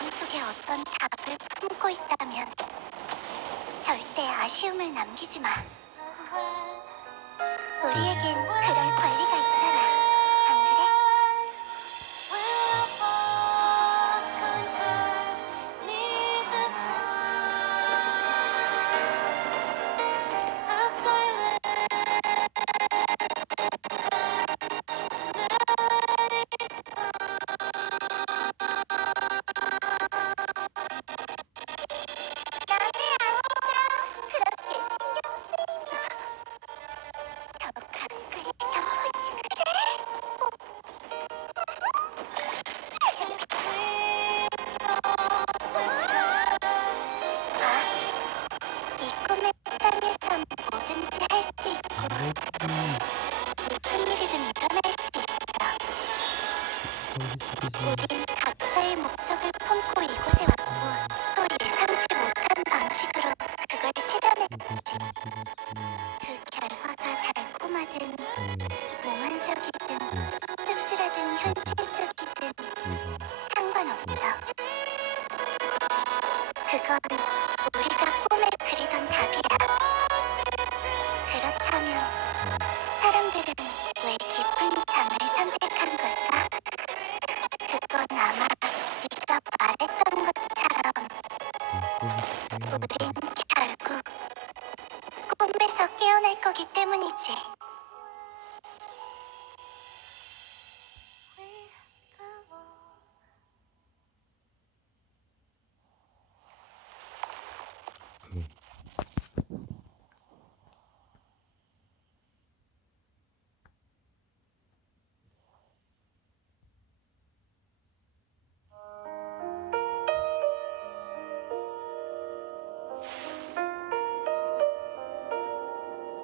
마음속에 어떤 답을 품고 있다면 절대 아쉬움을 남기지 마. 우리에겐 그럴 권리가 있잖아. 안 그래? 그렇게 신경 쓰이면 더 가까이 싸우지 이 꿈의 땅에선 뭐든지 할 수 있고 무슨 일이든 일어날 수 있어. 우린 각자의 목적을 품고 이곳에 왔고 또 예상치 못한 방식으로 그걸 실현했지. 그 결과가 달콤하든 몽환적이든 씁쓸하든 현실적이든 상관없어. 그건 우리가 꿈을 그리던 답이야. 그렇다면 사람들은 왜 깊은 잠을 선택한 걸까? 그건 아마 네가 말했던 것처럼 우린 결국 꿈에서 깨어날 거기 때문이지.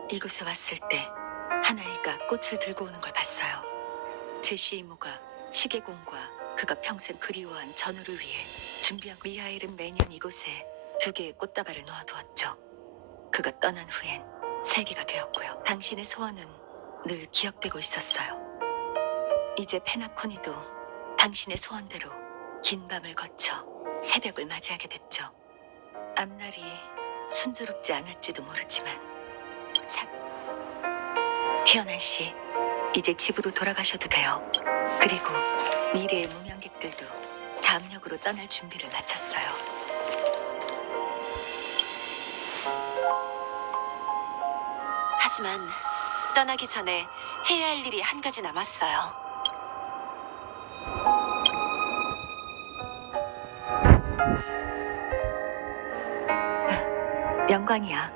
이곳에 왔을 때 하나이가 꽃을 들고 오는 걸 봤어요. 제시 이모가 시계공과 그가 평생 그리워한 전우를 위해 준비한 이 아이는 매년 이곳에 2개의 꽃다발을 놓아두었죠. 그가 떠난 후엔 3개가 되었고요. 당신의 소원은 늘 기억되고 있었어요. 이제 페나코니도 당신의 소원대로 긴 밤을 거쳐 새벽을 맞이하게 됐죠. 앞날이 순조롭지 않을지도 모르지만 태연한 씨, 이제 집으로 돌아가셔도 돼요. 그리고 미래의 무명객들도 다음 역으로 떠날 준비를 마쳤어요. 하지만 떠나기 전에 해야 할 일이 한 가지 남았어요. 영광이야.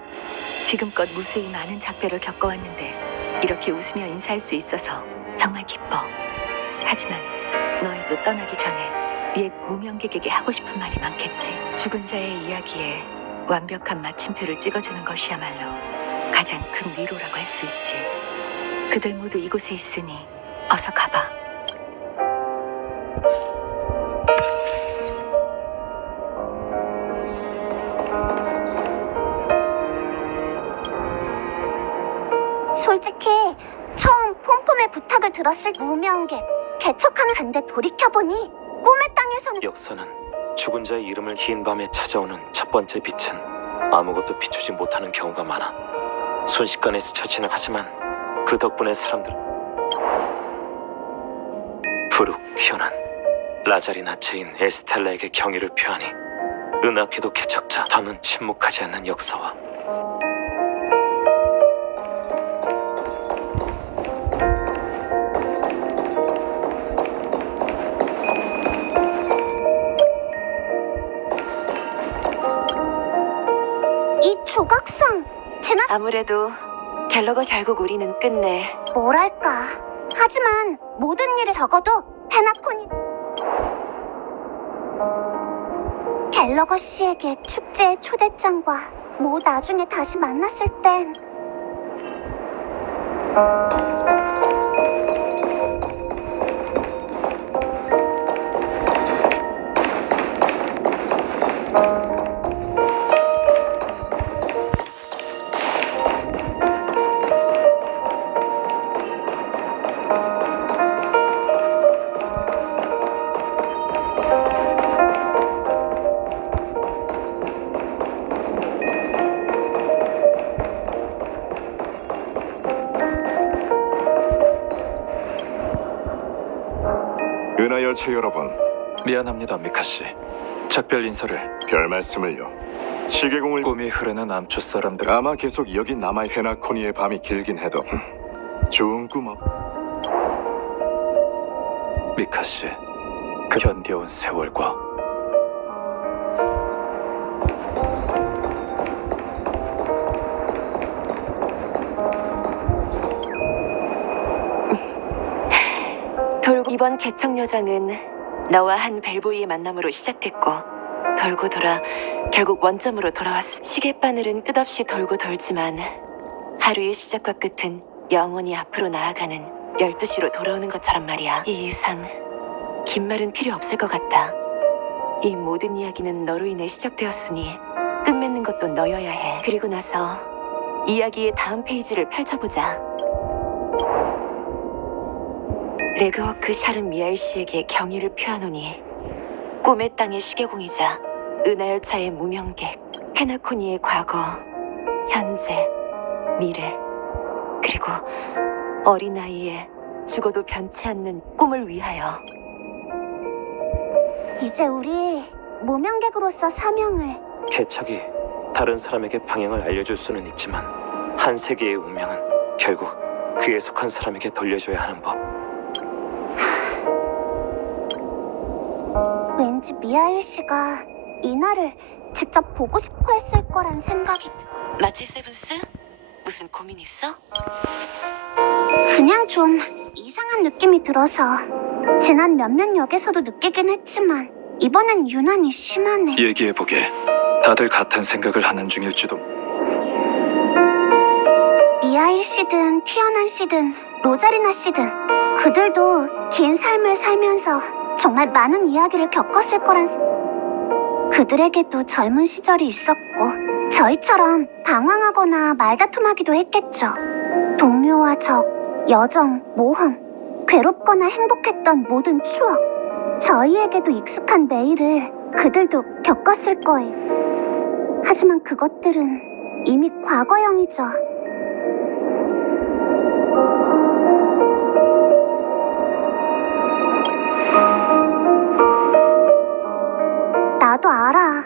지금껏 무수히 많은 작별을 겪어왔는데 이렇게 웃으며 인사할 수 있어서 정말 기뻐. 하지만 너희도 떠나기 전에 옛 무명객에게 하고 싶은 말이 많겠지. 죽은 자의 이야기에 완벽한 마침표를 찍어주는 것이야말로 가장 큰 위로라고 할 수 있지. 그들 모두 이곳에 있으니 어서 가봐. 솔직히 처음 폼폼의 부탁을 들었을 때 무명객 개척하는 반대 돌이켜보니 꿈의 땅에서는 역사는 죽은 자의 이름을 긴 밤에 찾아오는 첫 번째 빛은 아무것도 비추지 못하는 경우가 많아. 순식간에 스쳐지는. 하지만 그 덕분에 사람들은 푸르 튀어난 라자리나 체인 에스텔라에게 경의를 표하니 은하궤도 개척자 더는 침묵하지 않는 역사와 이 조각상 지난 아무래도 갤러거 결국 우리는 끝내 뭐랄까. 하지만 모든 일을 적어도 페나코니 갤러거 씨에게 축제의 초대장과 나중에 다시 만났을 땐 공동체 여러분, 미안합니다, 미카 씨. 작별 인사를. 별 말씀을요. 시계공을 꿈이 흐르는 암초 사람들. 아마 계속 여기 남아 페나코니의 밤이 길긴 해도 좋은 꿈 없. 미카 씨, 그 견뎌온 세월과 돌고 이번 개척 여정은 너와 한 벨보이의 만남으로 시작됐고 돌고 돌아 결국 원점으로 돌아왔어. 시계바늘은 끝없이 돌고 돌지만 하루의 시작과 끝은 영원히 앞으로 나아가는 12시로 돌아오는 것처럼 말이야. 이 이상 긴 말은 필요 없을 것 같아. 이 모든 이야기는 너로 인해 시작되었으니 끝맺는 것도 너여야 해. 그리고 나서 이야기의 다음 페이지를 펼쳐보자. 레그워크 샤른 미알 씨에게 경의를 표하노니 꿈의 땅의 시계공이자 은하열차의 무명객, 페나코니의 과거, 현재, 미래, 그리고 어린아이의 죽어도 변치 않는 꿈을 위하여. 이제 우리 무명객으로서 사명을. 개척이 다른 사람에게 방향을 알려줄 수는 있지만 한 세계의 운명은 결국 그에 속한 사람에게 돌려줘야 하는 법. 왠지 미하일 씨가 이날을 직접 보고 싶어 했을 거란 생각이 마치 세븐스? 무슨 고민 있어? 그냥 좀 이상한 느낌이 들어서 지난 몇몇 역에서도 느끼긴 했지만 이번엔 유난히 심하네. 얘기해보게. 다들 같은 생각을 하는 중일지도. 미하일 씨든 티어난 씨든 로자리나 씨든 그들도 긴 삶을 살면서 정말 많은 이야기를 겪었을 거란. 그들에게도 젊은 시절이 있었고 저희처럼 방황하거나 말다툼하기도 했겠죠. 동료와 적, 여정, 모험, 괴롭거나 행복했던 모든 추억, 저희에게도 익숙한 내일을 그들도 겪었을 거예요. 하지만 그것들은 이미 과거형이죠. 나도 알아.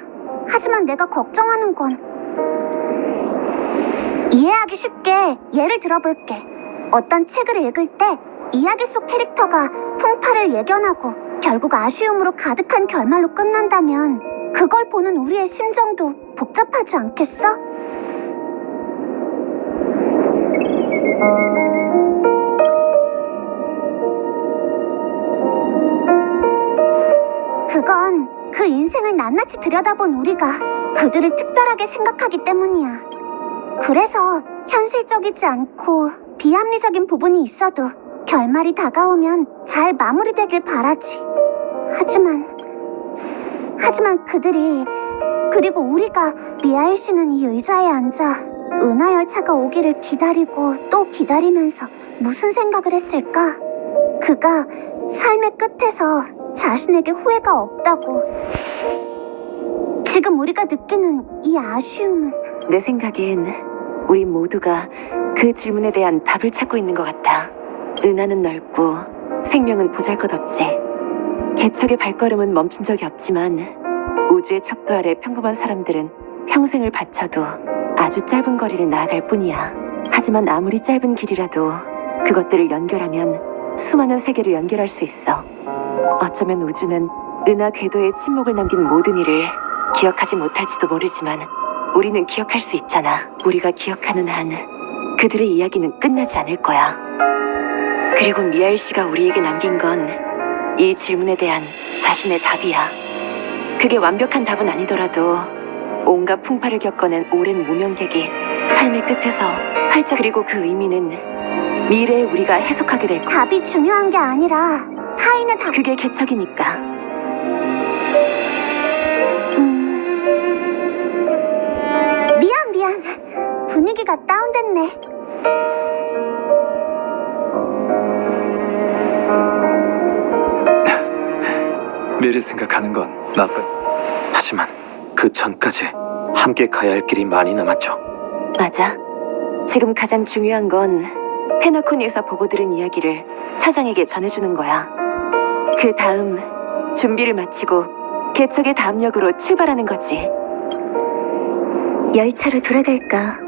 하지만 내가 걱정하는 건 이해하기 쉽게 예를 들어볼게. 어떤 책을 읽을 때 이야기 속 캐릭터가 풍파를 예견하고 결국 아쉬움으로 가득한 결말로 끝난다면 그걸 보는 우리의 심정도 복잡하지 않겠어? 그건 그 인생을 낱낱이 들여다본 우리가 그들을 특별하게 생각하기 때문이야. 그래서 현실적이지 않고 비합리적인 부분이 있어도 결말이 다가오면 잘 마무리되길 바라지. 하지만 그들이, 그리고 우리가 미하일 씨는 이 의자에 앉아 은하열차가 오기를 기다리고 또 기다리면서 무슨 생각을 했을까? 그가 삶의 끝에서 자신에게 후회가 없다고. 지금 우리가 느끼는 이 아쉬움은 내 생각엔 우리 모두가 그 질문에 대한 답을 찾고 있는 것 같아. 은하는 넓고 생명은 보잘것없지. 개척의 발걸음은 멈춘 적이 없지만 우주의 척도 아래 평범한 사람들은 평생을 바쳐도 아주 짧은 거리를 나아갈 뿐이야. 하지만 아무리 짧은 길이라도 그것들을 연결하면 수많은 세계를 연결할 수 있어. 어쩌면 우주는 은하 궤도에 침묵을 남긴 모든 일을 기억하지 못할지도 모르지만 우리는 기억할 수 있잖아. 우리가 기억하는 한 그들의 이야기는 끝나지 않을 거야. 그리고 미하일 씨가 우리에게 남긴 건 이 질문에 대한 자신의 답이야. 그게 완벽한 답은 아니더라도 온갖 풍파를 겪어낸 오랜 무명객이 삶의 끝에서 활짝. 그리고 그 의미는 미래에 우리가 해석하게 될 거야. 답이 중요한 게 아니라 타인의 답. 그게 개척이니까. 미안. 분위기가 다운됐네. 미리 생각하는 건 나쁜. 하지만 그 전까지 함께 가야 할 길이 많이 남았죠. 맞아. 지금 가장 중요한 건 페나코니에서 보고 들은 이야기를 차장에게 전해주는 거야. 그 다음 준비를 마치고 개척의 다음 역으로 출발하는 거지. 열차로 돌아갈까?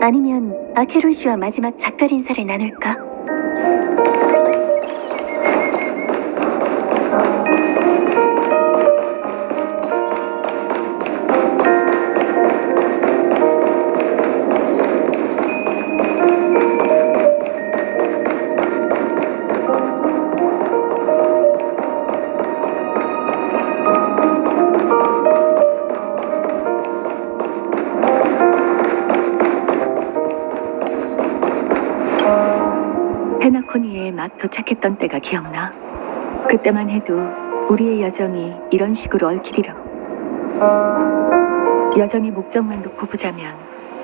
아니면 아케론 씨와 마지막 작별 인사를 나눌까? 페나코니에 막 도착했던 때가 기억나? 그때만 해도 우리의 여정이 이런 식으로 얽히리라고. 여정의 목적만 놓고 보자면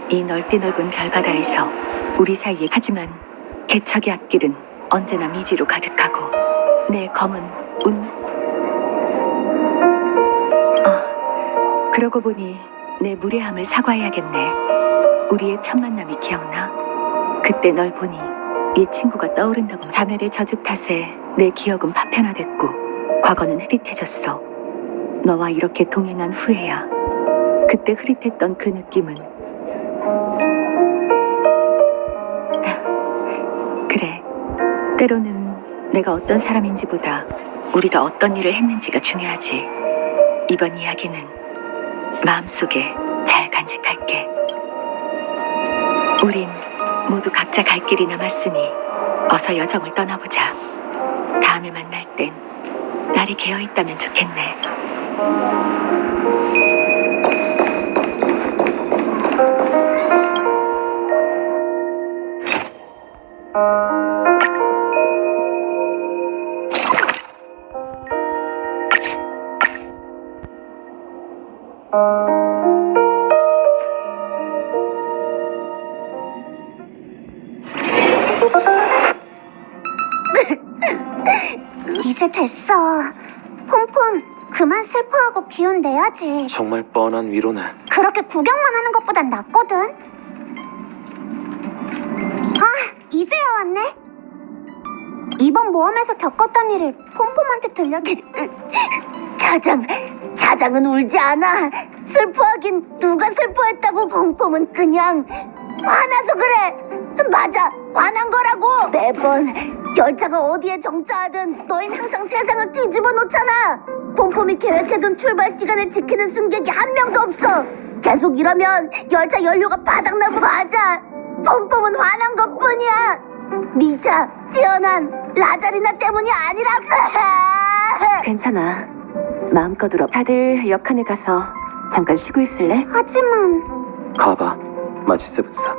이 넓디 넓은 별바다에서 우리 사이에, 하지만 개척의 앞길은 언제나 미지로 가득하고 내 검은 운명. 그러고 보니 내 무례함을 사과해야겠네. 우리의 첫 만남이 기억나? 그때 널 보니 옛 친구가 떠오른다고. 자멸의 저주 탓에 내 기억은 파편화됐고 과거는 흐릿해졌어. 너와 이렇게 동행한 후에야 그때 흐릿했던 그 느낌은 그래, 때로는 내가 어떤 사람인지보다 우리가 어떤 일을 했는지가 중요하지. 이번 이야기는 마음속에 잘 간직할게. 우린 모두 각자 갈 길이 남았으니 어서 여정을 떠나보자. 다음에 만날 땐 날이 개어있다면 좋겠네. 이제 됐어. 폼폼, 그만 슬퍼하고 기운 내야지. 정말 뻔한 위로네. 그렇게 구경만 하는 것보단 낫거든. 아, 이제야 왔네. 이번 모험에서 겪었던 일을 폼폼한테 자장은 울지 않아. 슬퍼하긴 누가 슬퍼했다고. 폼폼은 그냥 화나서 그래. 맞아, 화난 거라고. 매번 열차가 어디에 정차하든 너흰 항상 세상을 뒤집어 놓잖아. 폼폼이 계획해둔 출발 시간을 지키는 승객이 한 명도 없어. 계속 이러면 열차 연료가 바닥나고. 맞아, 폼폼은 화난 것뿐이야. 미샤, 지연한, 라자리나 때문이 아니라고. 괜찮아. 마음껏 울어. 다들 옆칸에 가서 잠깐 쉬고 있을래? 하지만 가봐, 마치세븐사.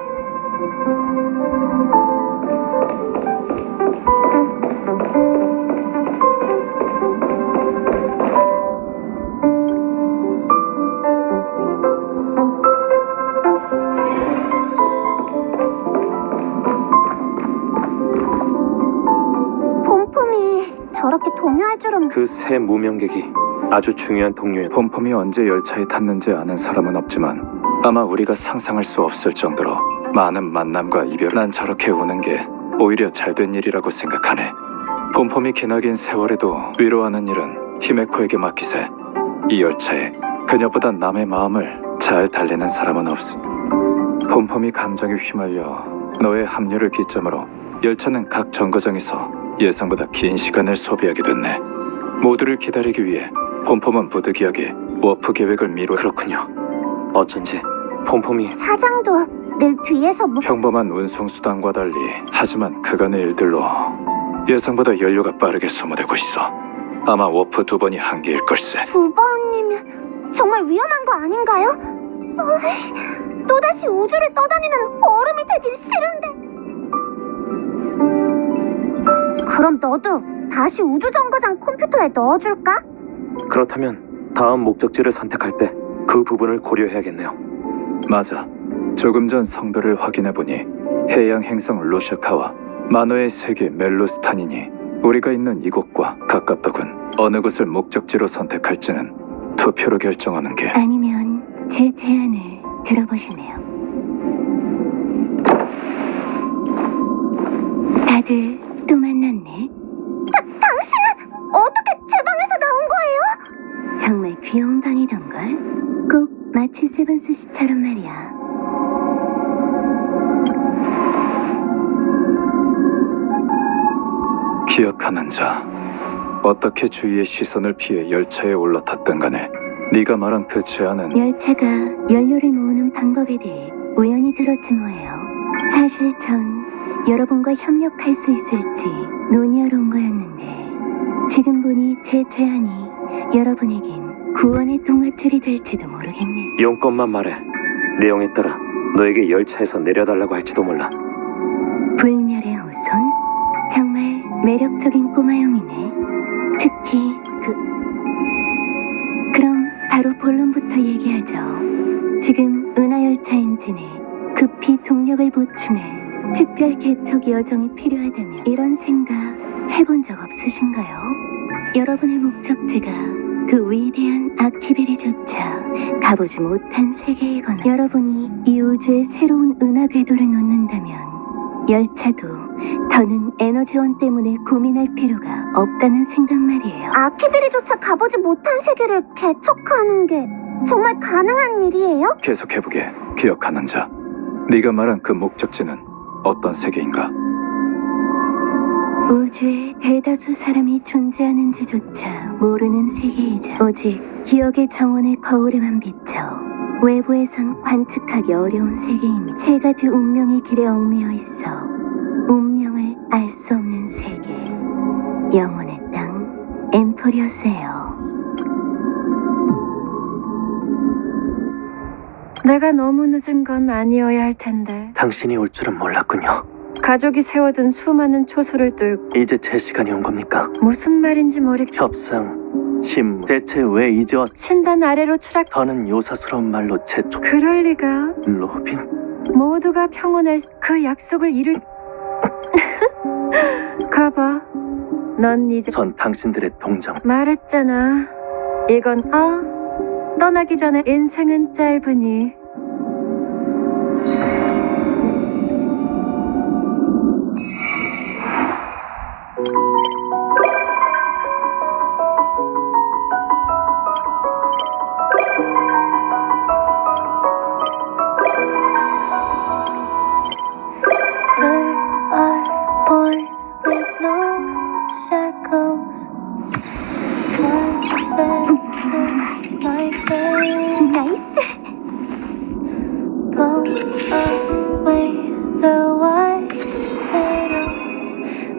폼폼이 저렇게 동요할 줄은. 그 새 무명객이 아주 중요한 동료였다. 폼폼이 언제 열차에 탔는지 아는 사람은 없지만 아마 우리가 상상할 수 없을 정도로 많은 만남과 이별. 난 저렇게 우는 게 오히려 잘된 일이라고 생각하네. 폼폼이 기나긴 세월에도 위로하는 일은 히메코에게 맡기세. 이 열차에 그녀보다 남의 마음을 잘 달래는 사람은 없어. 폼폼이 감정에 휘말려 너의 합류를 기점으로 열차는 각 정거장에서 예상보다 긴 시간을 소비하게 됐네. 모두를 기다리기 위해 폼폼은 부득이하게 워프 계획을 미루. 그렇군요. 어쩐지 폼폼이 사장도 늘 뒤에서 평범한 운송수단과 달리 하지만 그간의 일들로 예상보다 연료가 빠르게 소모되고 있어. 아마 워프 2번이 한계일 걸세. 2번이면 정말 위험한 거 아닌가요? 또다시 우주를 떠다니는 얼음이 되긴 싫은데. 그럼 너도 다시 우주정거장 컴퓨터에 넣어줄까? 그렇다면 다음 목적지를 선택할 때 그 부분을 고려해야겠네요. 맞아. 조금 전 성별을 확인해보니 해양 행성 루샤카와 만호의 세계 멜로스탄이니 우리가 있는 이곳과 가깝더군. 어느 곳을 목적지로 선택할지는 투표로 결정하는 게. 아니면 제 제안을 들어보실래요? 다들 또 만났네. 당신은 어떻게 방이던걸? 꼭 마치 세븐스 씨처럼 말이야. 기억하는 자, 어떻게 주위의 시선을 피해 열차에 올라탔든 간에 네가 말한 그 제안은 열차가 연료를 모으는 방법에 대해 우연히 들었지 뭐예요. 사실 전 여러분과 협력할 수 있을지 논의하러 온 거였는데 지금 보니 제 제안이 여러분에겐 구원의 동화줄이 될지도 모르겠네. 용건만 말해. 내용에 따라 너에게 열차에서 내려달라고 할지도 몰라. 불멸의 후손? 정말 매력적인 꼬마형이네. 특히 그럼 바로 본론부터 얘기하죠. 지금 은하열차 엔진에 급히 동력을 보충할 특별 개척 여정이 필요하다면 이런 생각 해본 적 없으신가요? 여러분의 목적지가 그 위대한 아키베리조차 가보지 못한 세계이거나 여러분이 이 우주의 새로운 은하 궤도를 놓는다면 열차도 더는 에너지원 때문에 고민할 필요가 없다는 생각 말이에요. 아키베리조차 가보지 못한 세계를 개척하는 게 정말 가능한 일이에요? 계속해보게. 기억하는 자, 네가 말한 그 목적지는 어떤 세계인가? 우주에 대다수 사람이 존재하는지조차 모르는 세계이자 오직 기억의 정원의 거울에만 비쳐 외부에선 관측하기 어려운 세계이며 세 가지 운명의 길에 얽매여 있어 운명을 알 수 없는 세계 영혼의 땅 엠포리어스예요. 내가 너무 늦은 건 아니어야 할 텐데. 당신이 올 줄은 몰랐군요. 가족이 세워둔 수많은 초소를 뚫고 이제 제 시간이 온 겁니까? 무슨 말인지 모르겠. 협상, 심무. 대체 왜 이제 와서 신단 아래로 추락. 더는 요사스러운 말로 재촉. 그럴 리가. 로빈? 모두가 평온할 그 약속을 이룰. 가봐. 넌 이제 전 당신들의 동정. 말했잖아. 이건 떠나기 전에 인생은 짧으니. Birds are born with no shackles. 나이스.